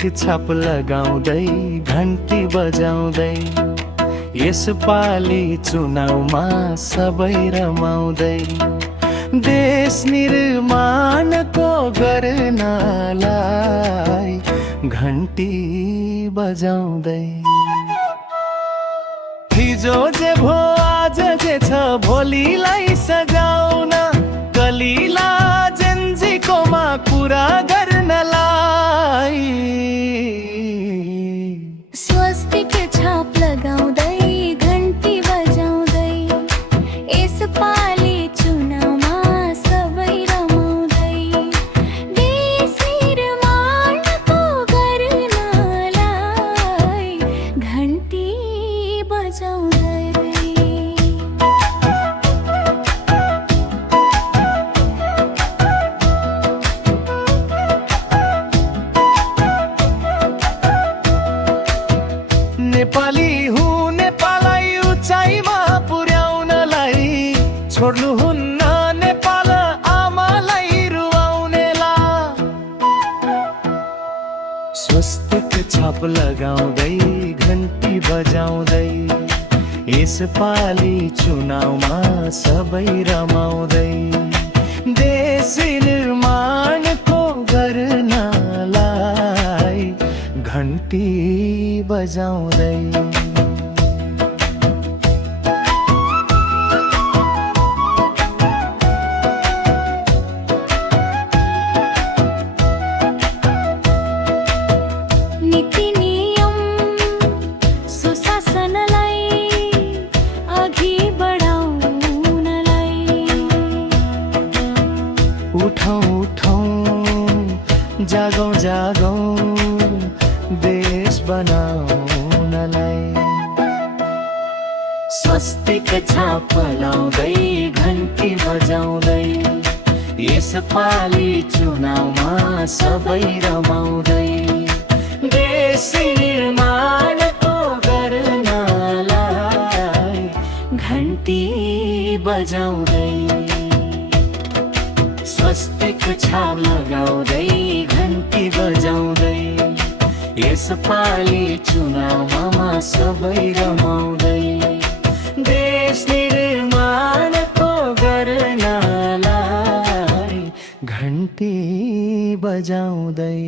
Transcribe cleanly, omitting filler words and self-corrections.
छाप लगाउँदै घन्टी बजाउँदै यसपालि चुनावमा सबै रमाउँदै देश निर्माणको गर्नलाई घन्टी बजाउँदै। हिजो जे भो आज जे छ भोलिलाई सजाउन कलिला जेन्जीकोमा कुरा गर्नलाई स्वस्तिक छाप लगाउँदै घन्टी बजाउँदै यसपालि चुनावमा सबै रमाउँदै देश निर्माणको गर्नलाई घन्टी बजाउँदै। नेपाली हुँ नेपाललाई उचाइमा पुर्याउनलाई छोड्नुहुन्न नेपाल आमालाई रुवाउनेला। स्वस्तिक छाप लगाउँदै घन्टी बजाउँदै यसपालि चुनावमा सबै रमाउँदै देश निर्माणको गर्नलाई घन्टी बजाउँदै। नीति नियम सुशासनलाई अघि बढाउनलाई उठौँ उठौँ जागौँ जागौँ देश बनाउनलाई। स्वस्तिक छाप लाउँदै घन्टी बजाउँदै यसपालि चुनावमा सबै रमाउँदै देश निर्माणको गर्नलाई घन्टी बजाउँदै। स्वस्तिक छाप लगाउँदै घन्टी बजाउँदै यसपालि चुनावमा सबै रमाउँदै देश निर्माणको गर्नलाई घन्टी बजाउँदै।